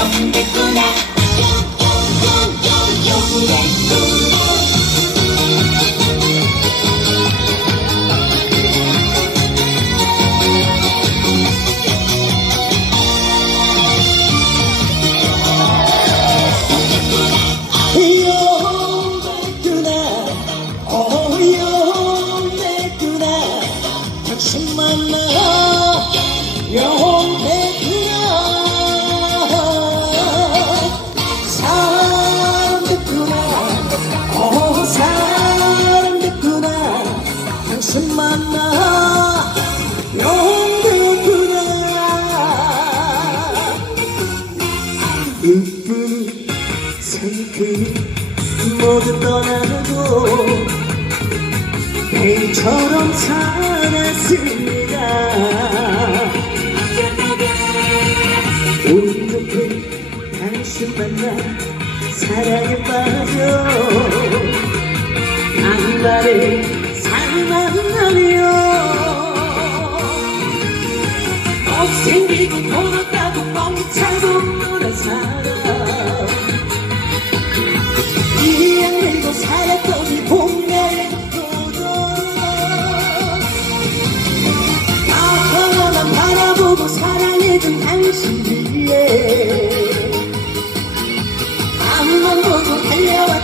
용됐구나 용 이쁜 생크 모두 떠나고 뱀처럼 살았습니다. 운 좋게 당신 만나 사랑에 빠져 악마를 사랑하며 못생기고 돈 없다 고 뻥차고 노는 사람 이양 밀고 살았더니 복면에 도전 아파만 바라보고 사랑해준 당신 위에 앞만 보고 달려왔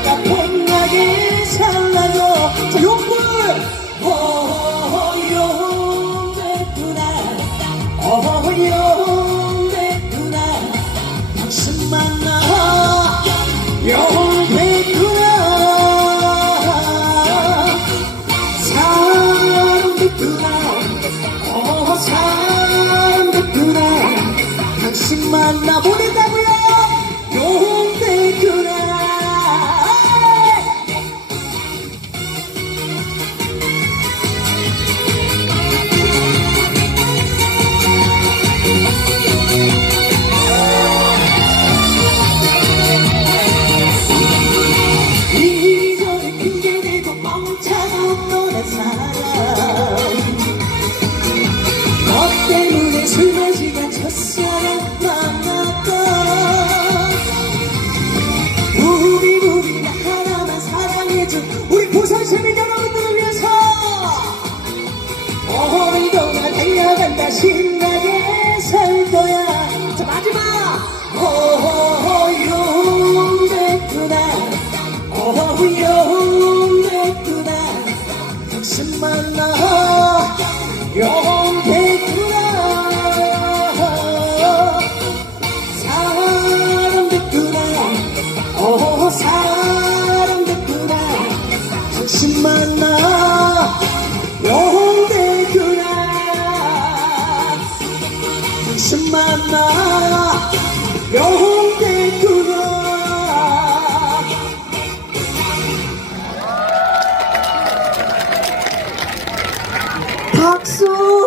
당신 만나 보낸 마지막! 호호 용됐구나. 호호 용됐구나. 당신 만나 용됐구나. 사람 됐구나. 오 사람 So.